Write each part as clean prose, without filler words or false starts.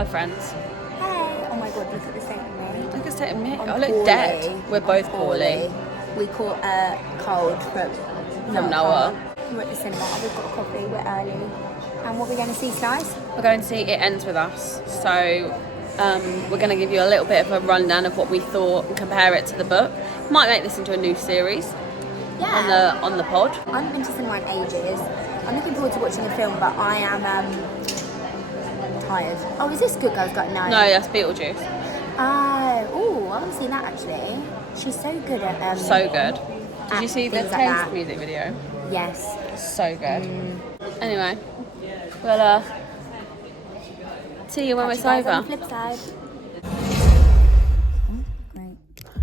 Hi friends. Hey. Oh my god, look at the state of me. Look at the state of me. I'm I look poorly. dead. We're both poorly. We caught a cold from Noah. We're at the cinema. We've got coffee. We're early. And what are we going to see, Slice? We're going to see It Ends With Us. So we're going to give you a little bit of a rundown of what we thought and compare it to the book. Might make this into a new series. Yeah. On the pod. I haven't been to cinema in ages. I'm looking forward to watching the film, but I am tired. Oh, is this Good Girls Got No? No, that's Beetlejuice. Oh, I haven't seen that actually. She's so good at So good. Did you see the things like Taste that. music video? Yes. So good. Anyway, we'll see you when Catch it's you guys over. on the flip side.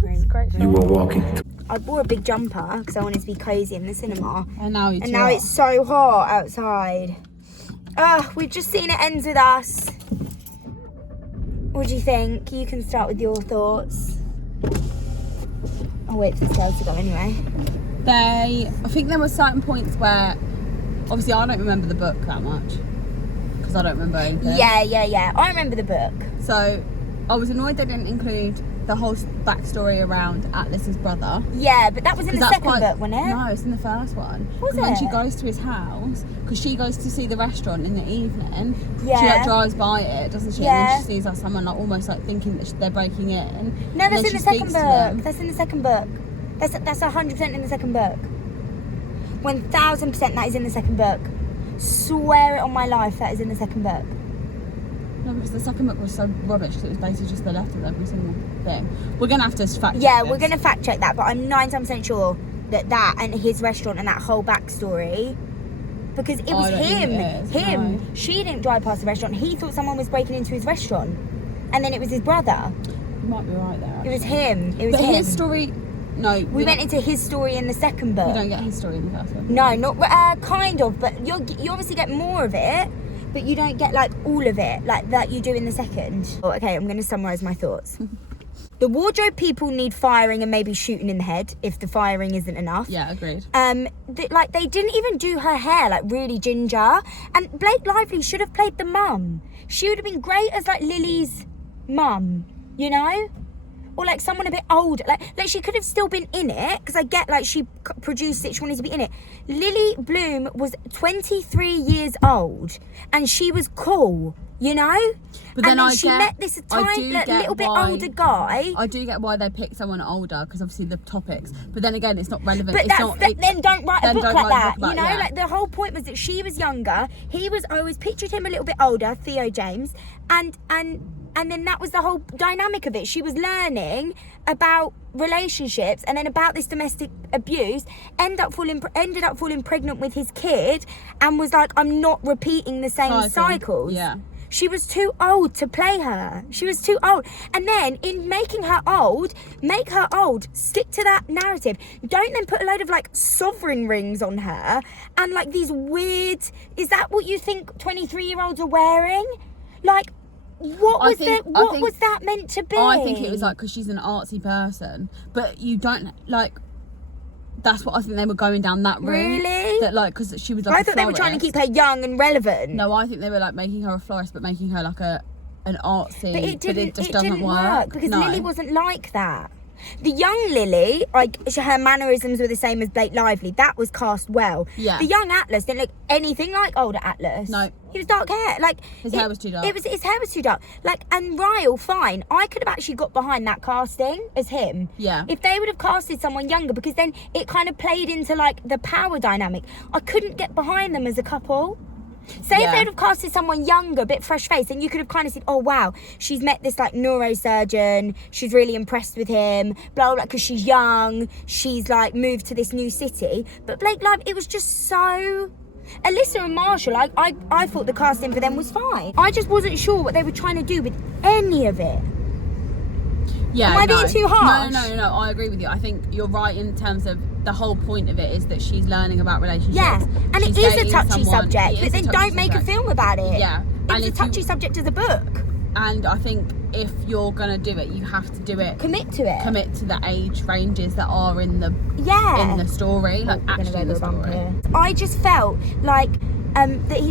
Great. Great. You were walking. I bought a big jumper because I wanted to be cozy in the cinema. And now It's so hot outside. We've just seen It Ends With Us. What do you think? You can start with your thoughts. I'll wait for the scale to go anyway. I think there were certain points where, obviously I don't remember the book that much because I don't remember anything. Yeah. I remember the book. So I was annoyed they didn't include the whole backstory around Atlas's brother. Yeah, but that was in the second book, wasn't it? No, it's in the first one. Was When it? she goes to his house, because she goes to see the restaurant in the evening. Yeah. She like drives by it, doesn't she? Yeah. And then she sees like someone like almost like thinking that they're breaking in. No, And that's then in she the second speaks to them. book. That's in the second book. That's 100% in the second book. 1000% that is in the second book. Swear it on my life that is in the second book. No, because the second book was so rubbish because it was basically just the letter of every single thing. We're going to have to fact check Yeah, this. we're going to fact check that, but I'm 99% sure that and his restaurant and that whole backstory, because it was I don't him. think it is, no. She didn't drive past the restaurant. He thought someone was breaking into his restaurant, and then it was his brother. You might be right there. It was him. But his story... No. We went into his story in the second book. We don't get his story in the first one. No, not kind of, but you obviously get more of it, but you don't get like all of it like that you do in the second. Oh, okay, I'm going to summarise my thoughts. The wardrobe people need firing and maybe shooting in the head if the firing isn't enough. Yeah, agreed. Like they didn't even do her hair like really ginger, and Blake Lively should have played the mum. She would have been great as like Lily's mum, you know. Or like someone a bit older, like she could have still been in it, because I get like she produced it, she wanted to be in it. Lily Bloom was 23 years old and she was cool, you know. But then she met this little bit older guy. I do get why they picked someone older, because obviously the topics. But then again, it's not relevant. But then don't write a book like that, you know. Yeah. Like the whole point was that she was younger. I always pictured him a little bit older, Theo James, and then that was the whole dynamic of it. She was learning about relationships and then about this domestic abuse, ended up falling pregnant with his kid, and was like, I'm not repeating the same cycles. Yeah. She was too old to play her. She was too old. And then in making her old, make her old. Stick to that narrative. Don't then put a load of like sovereign rings on her and like these weird... Is that what you think 23-year-olds are wearing? Like... What was that meant to be? I think it was like because she's an artsy person, but you don't like. That's what I think they were going down that route. Really? That like because she was like. I thought they were trying to keep her young and relevant. No, I think they were like making her a florist, but making her like an artsy. But it just doesn't work because Lily wasn't like that. The young Lily, like her mannerisms were the same as Blake Lively. That was cast well. Yeah. The young Atlas didn't look anything like older Atlas. No. He was dark hair. Like his hair was too dark. His hair was too dark. Like, and Ryle, fine. I could have actually got behind that casting as him. Yeah. If they would have casted someone younger, because then it kind of played into like the power dynamic. I couldn't get behind them as a couple. If they'd have casted someone younger, a bit fresh face, then you could have kind of said, oh wow, she's met this like neurosurgeon, she's really impressed with him, blah blah, because she's young, she's like moved to this new city. But Blake Lively, it was just so... Alyssa and Marshall, I thought the casting for them was fine. I just wasn't sure what they were trying to do with any of it. Yeah, Am I being too harsh? No, I agree with you. I think you're right in terms of the whole point of it is that she's learning about relationships. Yeah, and she's it is a dating touchy someone. subject, but then don't make a film about it. Yeah. It was a touchy subject as a book. And I think if you're going to do it, you have to do it. Commit to it. Commit to the age ranges that are in the story. Like, we're actually gonna in the story. I just felt like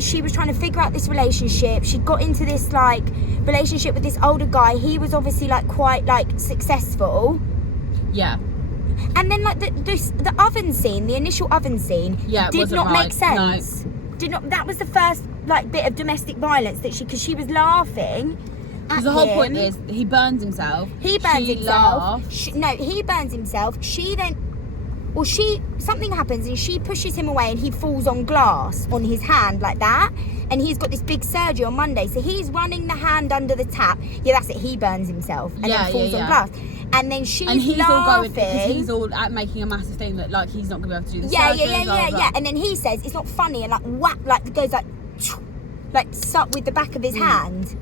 she was trying to figure out this relationship. She got into this like relationship with this older guy. He was obviously like quite like successful. Yeah. And then like the oven scene, the initial oven scene, did not make sense. No. That was the first like bit of domestic violence that because she was laughing. Because the whole point is he burns himself. He burns himself. He burns himself. Something happens and she pushes him away and he falls on glass on his hand like that. And he's got this big surgery on Monday. So he's running the hand under the tap. Yeah, that's it. He burns himself and then falls on glass. And then she's laughing. All going, because he's all making a massive thing that like he's not going to be able to do the surgery. Yeah. And then he says it's not funny and like whack, like goes like stuck with the back of his hand.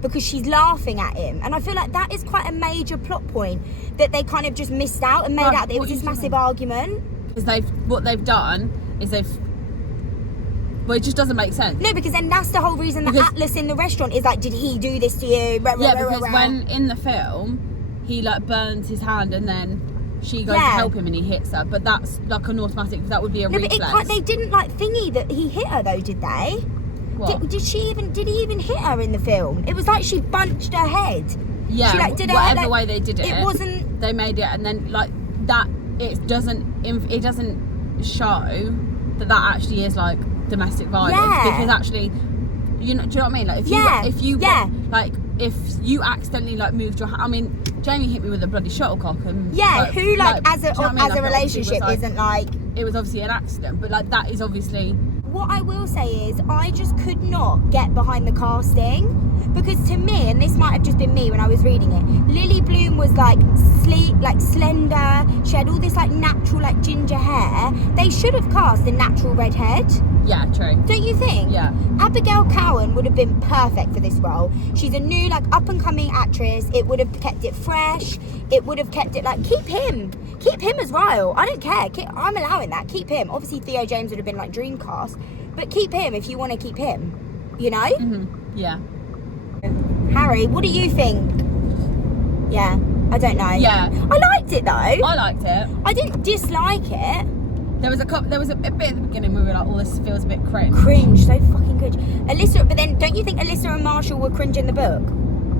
Because she's laughing at him, and I feel like that is quite a major plot point that they kind of just missed out and made out that it was this massive argument. Because what they've done is it just doesn't make sense. No, because then that's the whole reason that Atlas in the restaurant is like, did he do this to you? Because when in the film he like burns his hand and then she goes to help him and he hits her, but that's like an automatic. That would be a reflex. But they didn't like thingy that he hit her though, did they? Did he even hit her in the film? It was like she bunched her head. Yeah, she, like, did whatever way they did it. It wasn't. They made it, and then like that. It doesn't show that actually is like domestic violence because actually, do you know what I mean? Like if you accidentally like moved your hand. I mean, Jamie hit me with a bloody shuttlecock and who as a relationship isn't like. It was obviously an accident, but like that is obviously. What I will say is I just could not get behind the casting because to me, and this might have just been me when I was reading it, Lily Bloom was like sleek, like slender. She had all this like natural like ginger hair. They should have cast a natural redhead. Yeah, true. Don't you think? Yeah. Abigail Cowan would have been perfect for this role. She's a new like up and coming actress. It would have kept it fresh. It would have kept it like keep him as Ryle. I don't care. I'm allowing that. Keep him. Obviously Theo James would have been like dream cast, but keep him if you want to keep him. You know? Mm-hmm. Yeah. Harry, what do you think? Yeah, I don't know. Yeah. I liked it though. I liked it. I didn't dislike it. There was a bit at the beginning where we were like, oh, this feels a bit cringe. Cringe, so fucking cringe. Alyssa, but then don't you think Alyssa and Marshall were cringe in the book?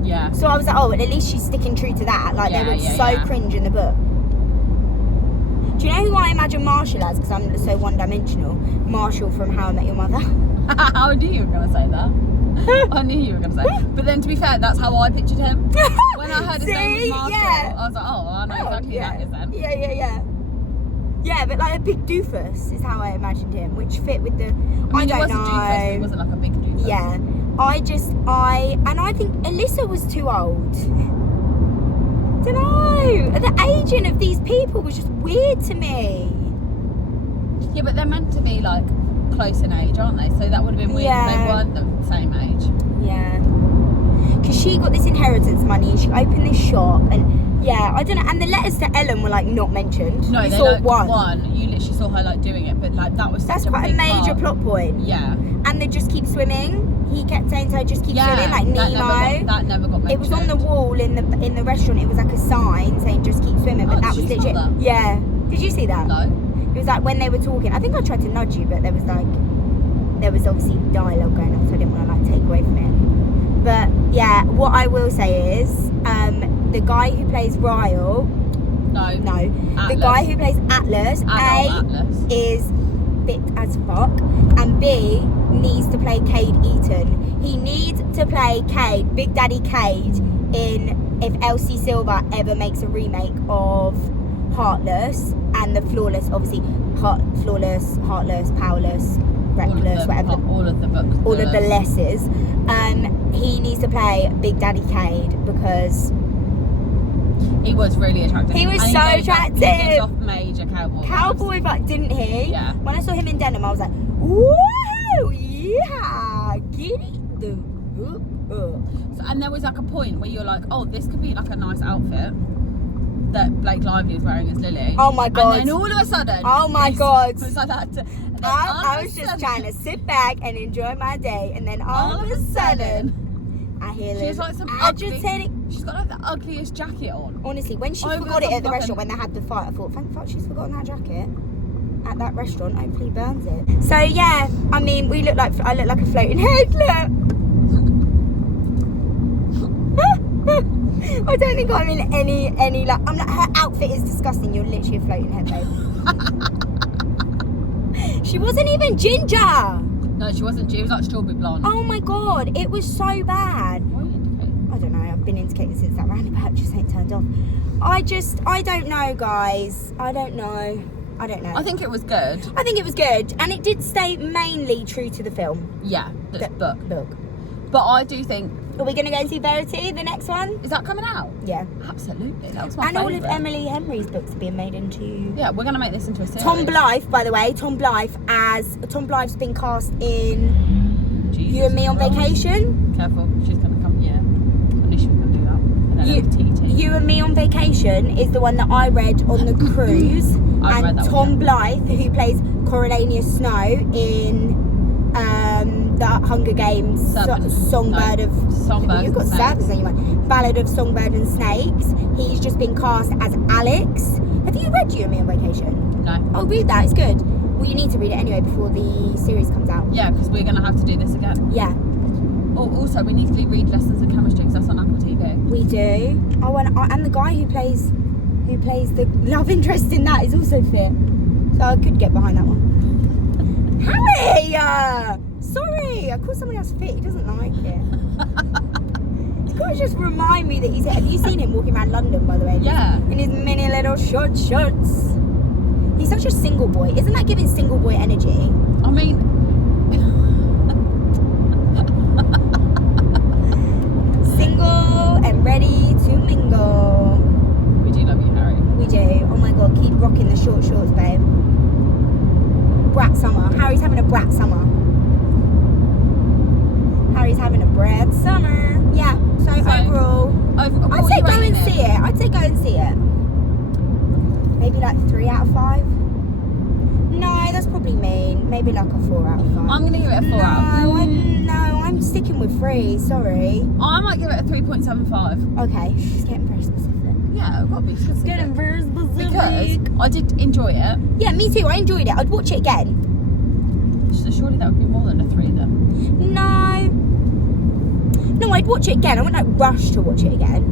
Yeah. So I was like, oh, well, at least she's sticking true to that. Like they were cringe in the book. Do you know who I imagine Marshall as? Because I'm so one-dimensional. Marshall from How I Met Your Mother. I knew you were going to say that. I knew you were going to say that. But then to be fair, that's how I pictured him. When I heard his name was Marshall, I was like, oh, I know exactly who that is then. Yeah. Yeah, but like a big doofus is how I imagined him, which fit with the. I don't know. He was a doofus, but he wasn't like a big doofus. Yeah, I think Alyssa was too old. Don't know. The aging of these people was just weird to me. Yeah, but they're meant to be like close in age, aren't they? So that would have been weird if they weren't the same age. Yeah. Because she got this inheritance money and she opened this shop and. Yeah, I don't know. And the letters to Ellen were like not mentioned. No, you they saw like one. You literally saw her like doing it, but like that was that's quite a major plot point. Yeah. And they just keep swimming. He kept saying to her, just keep swimming, like Nemo. That never got mentioned. It was on the wall in the restaurant. It was like a sign saying just keep swimming, but that was legit. That? Yeah. Did you see that? No. It was like when they were talking. I think I tried to nudge you, but there was obviously dialogue going on, so I didn't want to like take away from it. But yeah, what I will say is, the guy who plays Ryle. No. Atlas. The guy who plays Atlas. Atlas. Is fit as fuck, and B needs to play Cade Eaton. He needs to play Cade, Big Daddy Cade, in if Elsie Silver ever makes a remake of Heartless and the Flawless, obviously Flawless, Heartless, Powerless, Reckless, whatever. All of the books. All of the lesses. He needs to play Big Daddy Cade because. He was really attractive. He was so attractive. He gave off major cowboy. Cowboy vibe, didn't he? Yeah. When I saw him in denim, I was like, whoa, yeah, get it. So, and there was like a point where you're like, oh, this could be like a nice outfit that Blake Lively is wearing as Lily. Oh my god. And then all of a sudden, oh my god. It was like that. I was just trying to sit back and enjoy my day, and then all of a sudden, I hear she's like some agitating. She's got like the ugliest jacket on. Honestly, when she forgot it at the restaurant when they had the fight, I thought, thank fuck she's forgotten that jacket. at that restaurant. Hopefully he burns it. So yeah, I mean, I look like a floating head. Look. I don't think I'm in any like. I'm like, her outfit is disgusting. You're literally a floating head, babe. She wasn't even ginger. No, she wasn't. She was like strawberry blonde. Oh my god, it was so bad. Why are you indicating? I don't know. I've been indicating since that roundabout just ain't turned off. I don't know, guys. I don't know. I think it was good. I think it was good, and it did stay mainly true to the film. Yeah, the book. Book. But I do think. Are we going to go and see Verity, the next one? Is that coming out? Yeah. Absolutely. That was my And favourite. all of Emily Henry's books are being made into... Yeah, we're going to make this into a series. Tom Blythe, by the way. Tom Blythe's been cast in Jesus You and Me on Christ. Vacation. Careful, she's going to come, yeah. I knew she was going to do that. And then TT. You and Me on Vacation is the one that I read on the cruise. I've read that Tom one, Blythe, who plays Coriolanus Snow in the Hunger Games Songbird of... Songbird You've got Circus on your mind. Ballad of Songbird and Snakes. He's just been cast as Alex. Have you read You and Me on Vacation? No. Oh, read that. It's good. Well, you need to read it anyway before the series comes out. Yeah, because we're going to have to do this again. Yeah. Oh, also, we need to read Lessons in Chemistry because that's on Apple TV. We do. Oh, and the guy who plays the love interest in that is also fit. So I could get behind that one. Harry! Sorry, I called someone else fit. He doesn't like it. He's got to just remind me that he's... Have you seen him walking around London, by the way? Yeah. In his mini little shorts. He's such a single boy. Isn't that giving single boy energy? I mean... Single and ready to mingle. We do love you, Harry. We do. Oh my god, keep rocking the shorts, babe. Brat summer. Harry's having a brat summer. Harry's having a brat summer. Yeah, so overall, I'd say go and see it. I'd say go and see it. Maybe like 3 out of 5. No, that's probably mean. Maybe like a 4 out of 5. I'm going to give it a 4 out. I'm sticking with 3. Sorry. I might give it a 3.75. Okay, she's getting very specific. Yeah, I've got to be specific. Getting very specific. Because I did enjoy it. Yeah, me too. I enjoyed it. I'd watch it again. So surely that would be more than a 3 then. No, I'd watch it again. I wouldn't like rush to watch it again,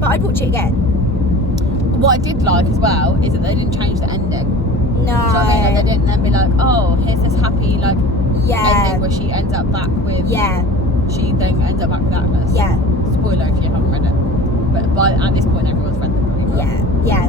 but I'd watch it again. What I did like as well is that they didn't change the ending. No. Do you know what I mean? Like, they didn't then be like, oh, here's this happy like ending where she ends up back with she then ends up back with Atlas. Yeah. Spoiler if you haven't read it. But at this point everyone's read them pretty well. Yeah.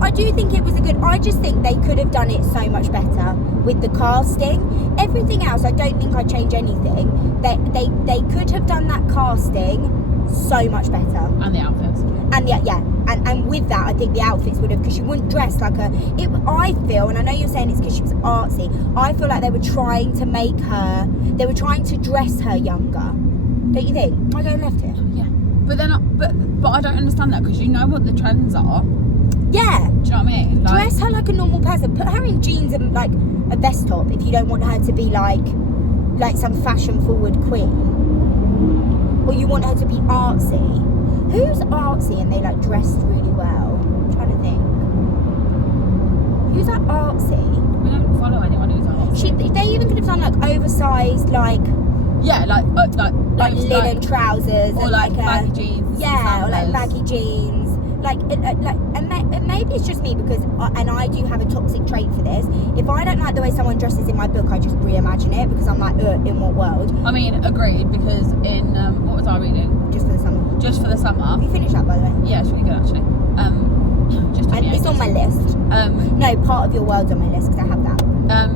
I do think it was a good... I just think they could have done it so much better with the casting. Everything else, I don't think I'd change anything. They could have done that casting so much better. And the outfits. And with that, I think the outfits would have... Because she wouldn't dress like a... I feel, and I know you're saying it's because she was artsy, I feel like they were trying to make her... They were trying to dress her younger. Don't you think? Am I going left here? Yeah. But I don't understand that because you know what the trends are. Yeah. Do you know what I mean? Like, dress her like a normal person. Put her in jeans and like a vest top if you don't want her to be like some fashion forward queen. Or you want her to be artsy. Who's artsy and they like dressed really well? I'm trying to think. Who's like artsy? we don't follow anyone who's artsy. They even could have done like oversized like linen trousers or and like baggy jeans. Yeah, or like baggy jeans. And maybe it's just me because I do have a toxic trait for this. If I don't like the way someone dresses in my book, I just reimagine it because I'm like, in what world? I mean, agreed, because in what was I reading? Just for the summer. Just for the Summer. Have you finished that, by the way? Yeah, it's really good actually. It's on my list. No, part of your world's on my list because I have that.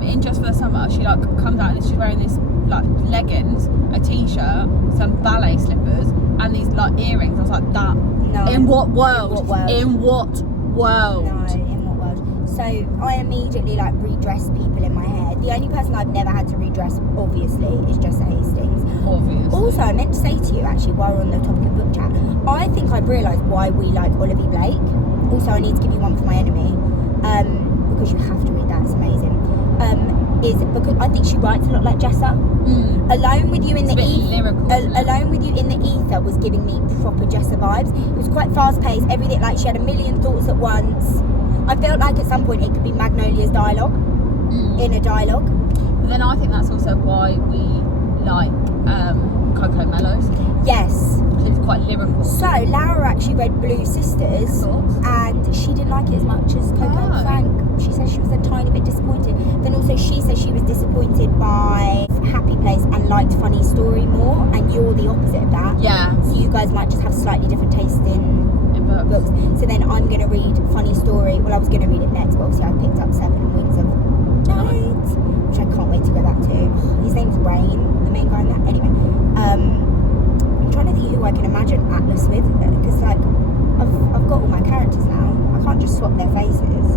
In Just for the Summer, she like comes out and she's wearing this like leggings, a t-shirt, some ballet slippers, and these like earrings. I was like, that. No. In what world? In what world? In what world? No, in what world? So I immediately like redress people in my head. The only person I've never had to redress, obviously, is Jessa Hastings. Obviously. Also, I meant to say to you actually, while we're on the topic of book chat, I think I've realised why we like Olivia Blake. Also, I need to give you one for my enemy, because you have to read that. It's amazing. Is because I think she writes a lot like Jessa. Alone with You in the Ether. Alone with You in the Ether was giving me proper Jessa vibes. It was quite fast paced. Everything, like she had a million thoughts at once. I felt like at some point it could be Magnolia's dialogue, inner dialogue. But then I think that's also why we like Coco Mellows. Yes. Because it's quite lyrical. So Laura actually read Blue Sisters, and she didn't like it as much as Coco and Frank. She said she was a tiny bit disappointed. Then also she said she was disappointed by Happy Place and liked Funny Story more, and you're the opposite of that. Yeah. So you guys might just have slightly different taste in books. So then I'm going to read Funny Story. Well, I was going to read it next, but obviously I picked up 7 Wings of Night, which I can't wait to go back to. His name's Rain, the main guy in that. Anyway, I'm trying to think who I can imagine Atlas with, because like I've got all my characters now. I can't just swap their faces,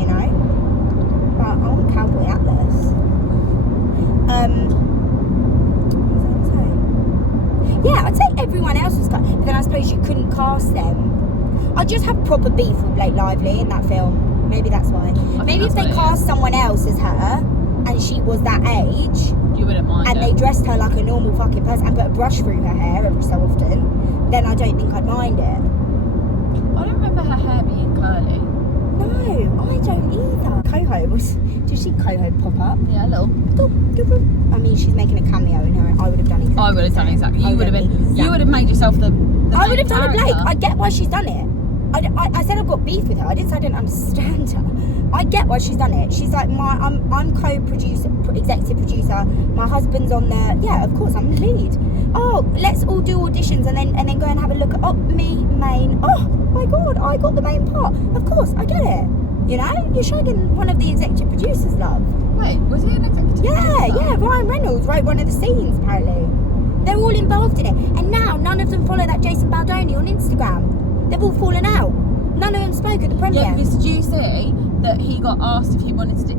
you know. But I want Cowboy Atlas. What was I saying? Yeah, I'd say everyone else was cast, but then I suppose you couldn't cast them. I just have proper beef with Blake Lively in that film. Maybe that's why. Maybe if they cast someone else as her, and she was that age, you wouldn't mind. And they dressed her like a normal fucking person and put a brush through her hair every so often, then I don't think I'd mind it. I don't remember her hair being curly. No, I don't either. Coho did she Coho pop up? Yeah, a little. I mean, she's making a cameo in her. I would have done exactly. I would have done exactly. You would have been. You would have made yourself the I would have done a Blake. I get why she's done it. I said I've got beef with her. I didn't say I didn't understand her. I get why she's done it. She's like, I'm co-producer, executive producer. My husband's on the, yeah, of course, I'm the lead. Oh, let's all do auditions and then go and have a look at, me, main. Oh my God, I got the main part. Of course, I get it. You know, you're shagging one of the executive producers, love. Wait, was he an executive producer? Yeah, Ryan Reynolds wrote one of the scenes, apparently. They're all involved in it. And now none of them follow that Jason Baldoni on Instagram. They've all fallen out. None of them spoke at the premiere. Yeah, because did you see that he got asked if he wanted to,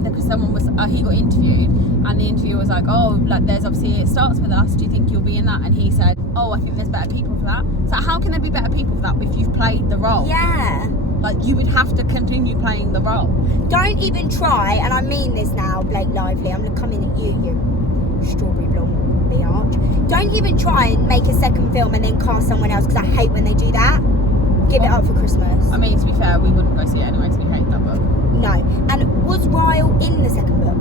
because someone was, he got interviewed, and the interviewer was like, oh, like there's obviously, it starts with us, do you think you'll be in that? And he said, oh, I think there's better people for that. So how can there be better people for that if you've played the role? Yeah. Like, you would have to continue playing the role. Don't even try, and I mean this now, Blake Lively, I'm coming at you, you strawberry blonde biatch. Don't even try and make a second film and then cast someone else, because I hate when they do that. Give it up for Christmas. I mean, to be fair, we wouldn't go see it anyway, because we hate that book. No. And was Ryle in the second book?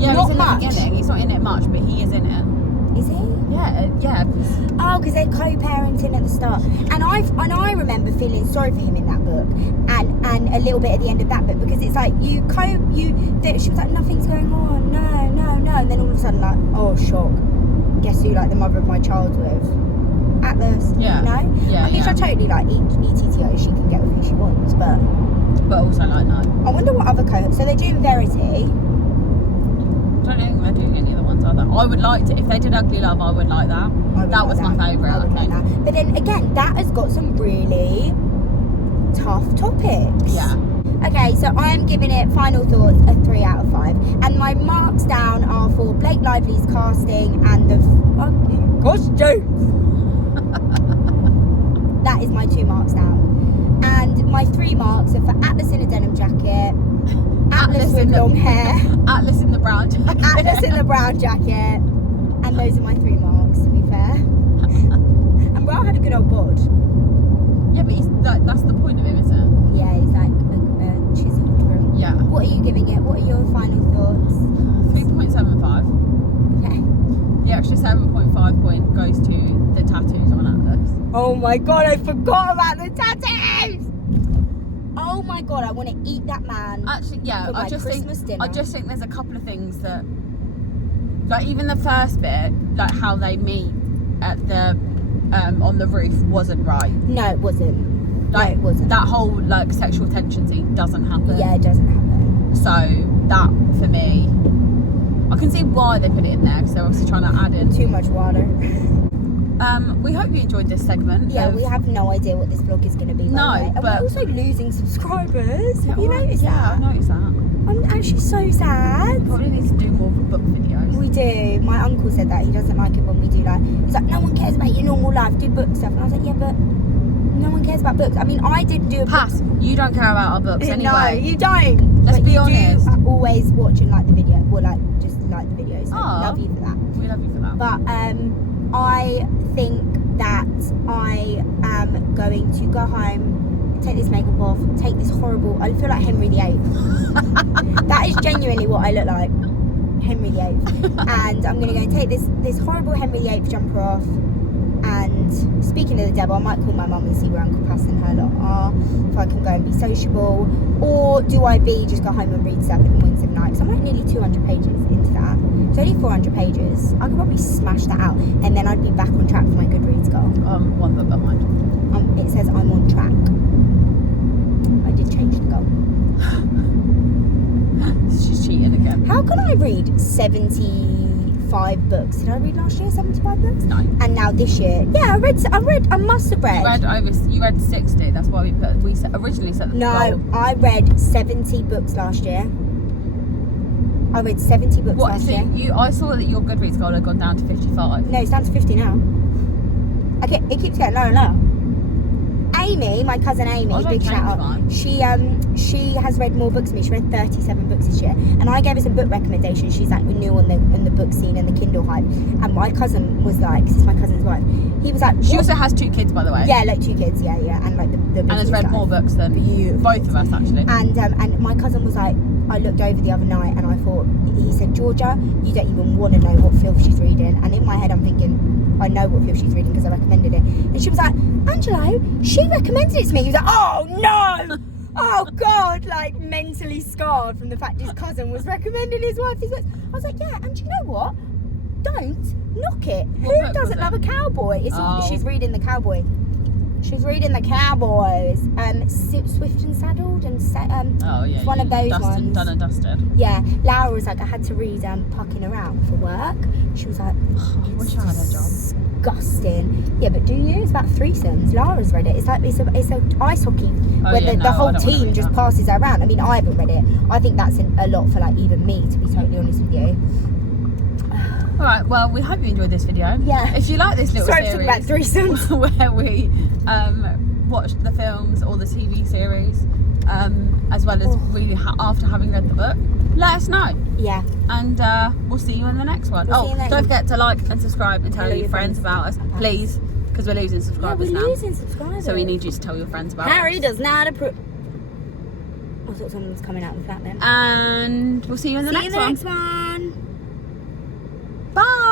Yeah, not he's in much. the beginning. He's not in it much, but he is in it. Is he? Yeah. Oh, because they're co-parenting at the start. And I remember feeling sorry for him in that book, and a little bit at the end of that book, because it's like she was like, nothing's going on, no, and then all of a sudden, like, oh, shock. Guess who, like, the mother of my child's with? Atlas, yeah. You know? Yeah, I mean, I totally like ETTO, she can get with who she wants, but also, like, no. I wonder what other so they're doing Verity. I don't think they're doing any other ones either. I would like to, if they did Ugly Love, I would like that. That was my favourite, I think. Like, but then again, that has got some really tough topics. Yeah. Okay, so I am giving it, final thoughts, a 3 out of 5. And my marks down are for Blake Lively's casting and the fucking costumes. That is my 2 marks down. And my 3 marks are for Atlas in a denim jacket, Atlas with long hair, Atlas in the brown jacket. Atlas in the brown jacket. And those are my 3 marks, to be fair. And Ryle had a good old bod. Yeah, but that's the point of him, isn't it? Yeah, he's like a chiseled room. Yeah. What are you giving it? What are your final thoughts? 3.75. Okay. The extra 7.5 point goes to the tattoos on Atlas. Oh my God, I forgot about the tattoos! Oh my God, I want to eat that man. Actually, yeah, for my Christmas dinner. I just think there's a couple of things that, like, even the first bit, like how they meet at the on the roof wasn't right. No, it wasn't. Like, no, it wasn't. That whole like sexual tension scene doesn't happen. Yeah, it doesn't happen. So that for me, I can see why they put it in there, because they're obviously trying to add in too much water. We hope you enjoyed this segment. Yeah, we have no idea what this vlog is going to be. No, and but we're also losing subscribers. Have you noticed that? Yeah, I noticed that. I'm actually so sad. Probably need to do more book videos. We do. My uncle said that he doesn't like it when we do like. He's like, no one cares about your normal life. Do book stuff, and I was like, yeah, but no one cares about books. I mean, I did do a Pass. You don't care about our books anyway. No, you don't. Let's but be you honest. Do always watch and like the video, or like just like the videos. So Aww. love you for that. We love you for that. But I think that I am going to go home, take this makeup off, take this horrible, I feel like Henry VIII. That is genuinely what I look like. Henry VIII. And I'm going to go and take this horrible Henry VIII jumper off. And speaking of the devil, I might call my mum and see where Uncle Pass and her lot are, if I can go and be sociable, or do I just go home and read Serpent and Wings of Night? Because I'm like nearly 200 pages into that. It's only 400 pages. I could probably smash that out, and then I'd be back on track for my Goodreads goal. One book behind. It says I'm on track. I did change the goal. She's cheating again. How can I read 75 books? Did I read last year 75 books? No. And now this year, yeah, I must have read. You read 60. That's why we originally set the goal. I read 70 books last year. I read 70 books last year. I saw that your Goodreads goal had gone down to 55. No, it's down to 50 now. Okay, it keeps getting lower and lower. Amy, my cousin Amy, big shout out. She has read more books than me. She read 37 books this year, and I gave her some book recommendations. She's like new on the book scene and the Kindle hype. And my cousin was like, this is my cousin's wife. He was like, she also has 2 kids, by the way. Yeah, like 2 kids. Yeah, and like the and has read more books than both of us actually. And my cousin was like, I looked over the other night and I thought, he said, Georgia, you don't even want to know what filth she's reading. And in my head I'm thinking, I know what filth she's reading because I recommended it. And she was like, Angelo, she recommended it to me. He was like, oh no, oh God, like mentally scarred from the fact his cousin was recommending his wife his books. I was like, yeah, and do you know what? Don't knock it. Who doesn't love a cowboy? She's reading The Cowboy. She's reading The Cowboys. Swift and Saddled and it's one of those ones. Done and dusted. Yeah, Laura was like, I had to read Pucking Around for work. She was like, I wish I had a job. Disgusting. Yeah, but do you? It's about threesomes. Laura's read it. It's like it's a ice hockey where the whole team just passes her around. I mean, I haven't read it. I think that's a lot for like even me, to be totally honest with you. Alright, well, we hope you enjoyed this video. Yeah. If you like this little series talking about threesomes where we watch the films or the TV series, as well as really after having read the book, let us know. Yeah. And we'll see you in the next one. Don't forget to like and subscribe and tell your friends about us, please, because we're losing subscribers now. We're losing subscribers. So we need you to tell your friends about Harry us. does not approve. I thought someone was coming out of the flat then. And we'll see you in the next one. Bye.